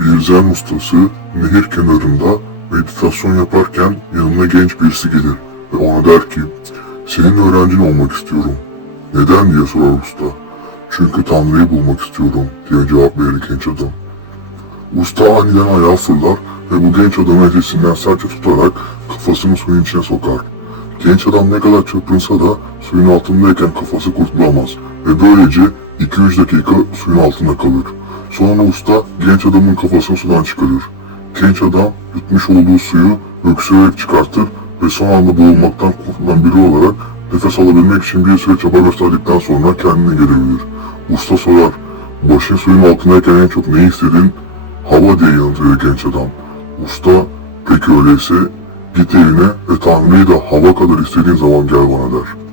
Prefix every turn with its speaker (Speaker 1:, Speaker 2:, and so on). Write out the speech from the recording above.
Speaker 1: Bir zen ustası nehir kenarında meditasyon yaparken yanına genç birisi gelir ve ona der ki senin öğrencin olmak istiyorum. Neden diye sorar usta. Çünkü Tanrı'yı bulmak istiyorum diye cevap verir genç adam. Usta aniden ayağa fırlar ve bu genç adamı ensesinden sertçe tutarak kafasını suyun içine sokar. Genç adam ne kadar çırpınsa da suyun altındayken kafası kurtulamaz ve böylece 2-3 dakika suyun altında kalır. Sonra usta genç adamın kafasını sudan çıkarır. Genç adam yutmuş olduğu suyu öksürerek çıkartır ve son anda boğulmaktan kurtulan biri olarak nefes alabilmek için bir süre çaba gösterdikten sonra kendine gelebilir. Usta sorar, başın suyun altındayken en çok ne istedin? Hava diye yanıt verir genç adam. Usta, peki öyleyse git evine ve Tanrı'yı da hava kadar istediğin zaman gel bana der.